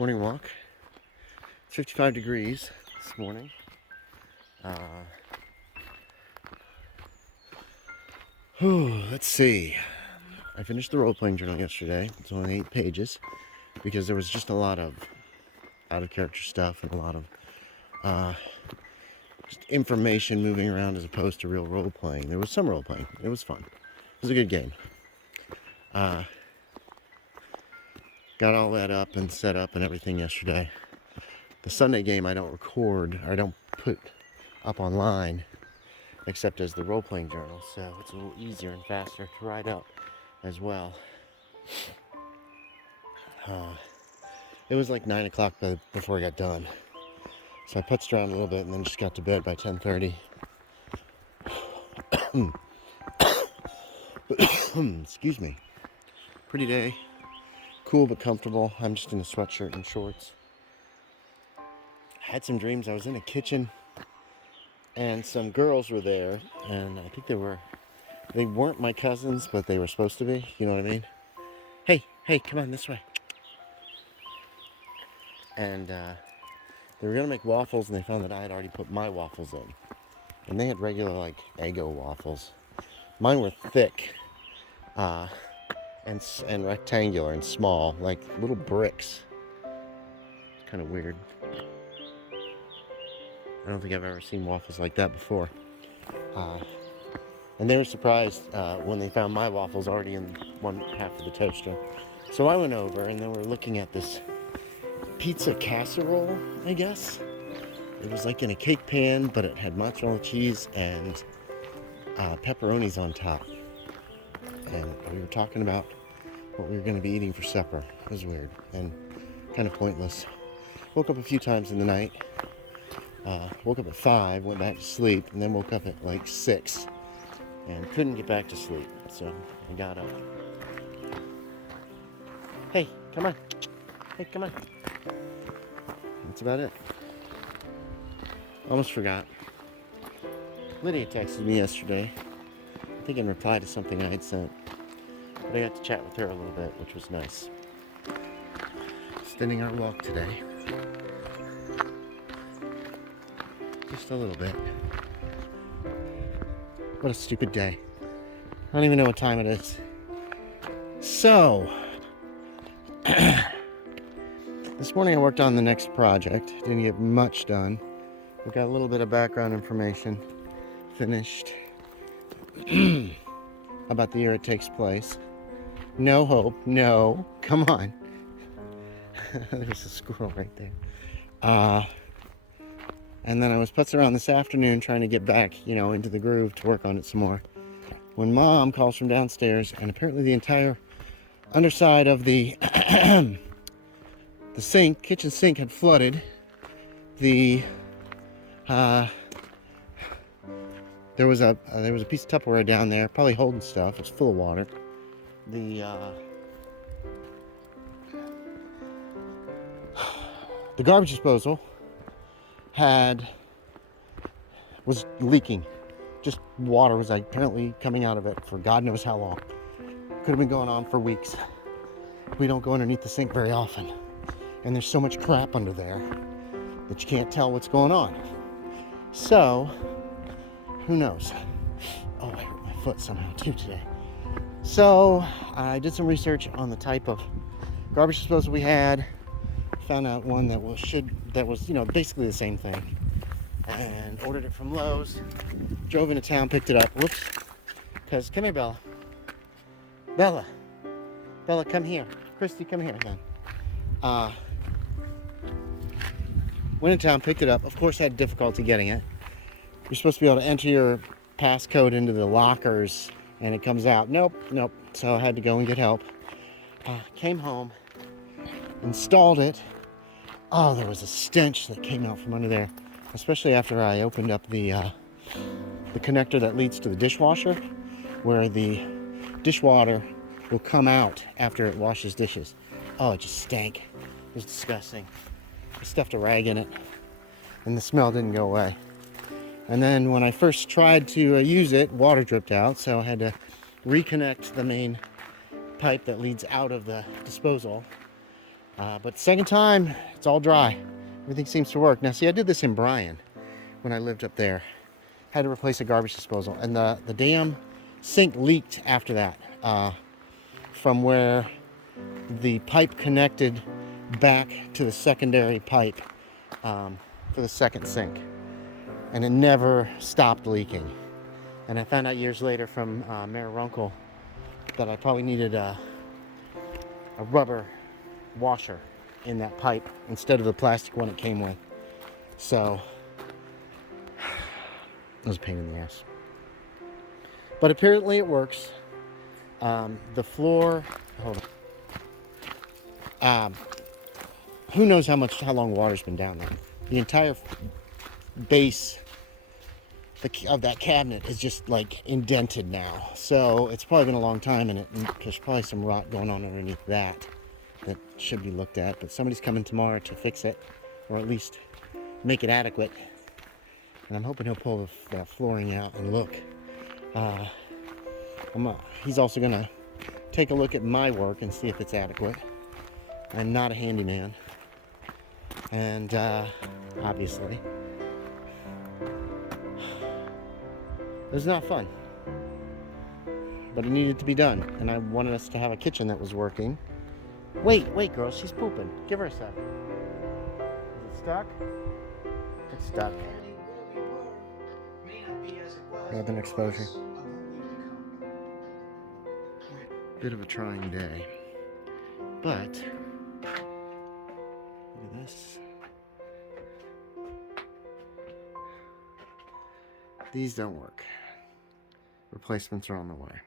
Morning walk. It's 55 degrees this morning. Let's see. I finished the role-playing journal yesterday. It's only 8 pages because there was just a lot of out-of-character stuff and a lot of just information moving around as opposed to real role-playing. There was some role-playing. It was fun. It was a good game. Got all that up and set up and everything yesterday. The Sunday game I don't record, or I don't put up online, except as the role-playing journal, so it's a little easier and faster to write up as well. It was like 9 o'clock before I got done, so I putzed around a little bit and then just got to bed by 10:30. Excuse me. Pretty day. Cool but comfortable. I'm just in a sweatshirt and shorts. I had some dreams. I was in a kitchen and some girls were there, and I think they weren't my cousins, but they were supposed to be. You know what I mean? Hey, come on this way. And they were gonna make waffles, and they found that I had already put my waffles in, and they had regular like Eggo waffles. Mine were thick, and rectangular and small, like little bricks. It's kind of weird. I don't think I've ever seen waffles like that before. And they were surprised when they found my waffles already in one half of the toaster. So I went over, and then we're looking at this pizza casserole, I guess. It was like in a cake pan, but it had mozzarella cheese and pepperonis on top. And we were talking about what we were going to be eating for supper. It was weird and kind of pointless. Woke up a few times in the night. Woke up at 5, went back to sleep, and then woke up at like 6 and couldn't get back to sleep. So I got up. Hey, come on. That's about it. Almost forgot. Lydia texted me yesterday, I think in reply to something I had sent. But I got to chat with her a little bit, which was nice. Extending our walk today. Just a little bit. What a stupid day. I don't even know what time it is. So, this morning I worked on the next project. Didn't get much done. We got a little bit of background information finished about the year it takes place. No hope. No. Come on. There's a squirrel right there. And then I was putzing around this afternoon trying to get back, into the groove to work on it some more, when Mom calls from downstairs, and apparently the entire underside of the the kitchen sink had flooded. There was a piece of Tupperware down there, probably holding stuff. It's full of water. The garbage disposal was leaking. Just water was apparently coming out of it for God knows how long. Could have been going on for weeks. We don't go underneath the sink very often, and there's so much crap under there that you can't tell what's going on. So who knows? Oh, I hurt my foot somehow too today. So I did some research on the type of garbage disposal we had. Found out one that was basically the same thing, and ordered it from Lowe's. Drove into town, picked it up. Whoops. Because come here, Bella, come here. Christie, come here then. Went into town, picked it up. Of course, had difficulty getting it. You're supposed to be able to enter your passcode into the lockers, and it comes out. Nope. So I had to go and get help. Came home, installed it. Oh, there was a stench that came out from under there, especially after I opened up the connector that leads to the dishwasher, where the dishwater will come out after it washes dishes. Oh, it just stank. It was disgusting. I stuffed a rag in it, and the smell didn't go away. And then when I first tried to use it, water dripped out, so I had to reconnect the main pipe that leads out of the disposal. But second time, it's all dry. Everything seems to work. Now see, I did this in Bryan when I lived up there. Had to replace a garbage disposal, and the damn sink leaked after that, from where the pipe connected back to the secondary pipe for the second sink, and it never stopped leaking. And I found out years later from Mayor Runkle that I probably needed a rubber washer in that pipe instead of the plastic one it came with. So it was a pain in the ass. But apparently it works. The floor, hold on. Who knows how long water's been down there. The entire base of that cabinet is just like indented now. So it's probably been a long time, and there's probably some rot going on underneath that should be looked at. But somebody's coming tomorrow to fix it, or at least make it adequate. And I'm hoping he'll pull the flooring out and look. He's also gonna take a look at my work and see if it's adequate. I'm not a handyman, and obviously it was not fun, but it needed to be done, and I wanted us to have a kitchen that was working. Wait, girl, she's pooping. Give her a sec. Is it stuck? It's stuck. Another exposure. Bit of a trying day, but look at this. These don't work. Replacements are on the way.